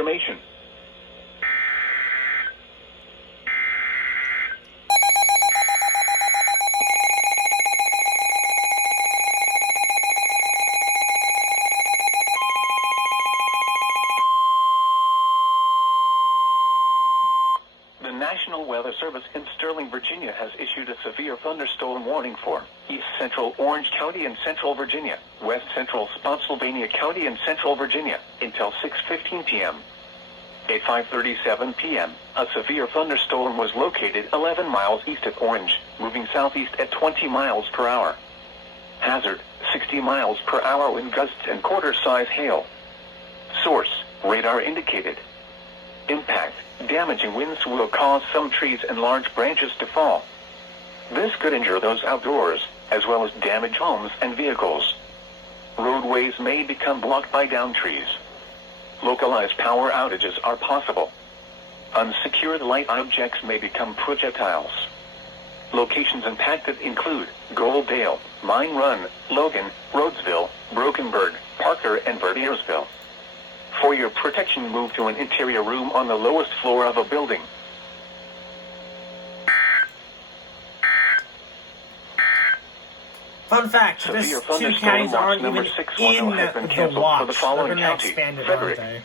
information. The National Weather Service in Sterling, Virginia has issued a severe thunderstorm warning for East Central Orange County and Central Virginia, West Central Spotsylvania County and Central Virginia, until 6:15 p.m. At 5:37 p.m., a severe thunderstorm was located 11 miles east of Orange, moving southeast at 20 miles per hour. Hazard, 60 miles per hour wind gusts and quarter-size hail. Source, radar indicated. Impact, damaging winds will cause some trees and large branches to fall. This could injure those outdoors, as well as damage homes and vehicles. Roadways may become blocked by downed trees. Localized power outages are possible. Unsecured light objects may become projectiles. Locations impacted include Goldale, Mine Run, Logan, Rhodesville, Brokenburg, Parker, and Verdiersville. For your protection, move to an interior room on the lowest floor of a building. Fun fact, these two counties aren't even in the watch. They're going to expand it, aren't they?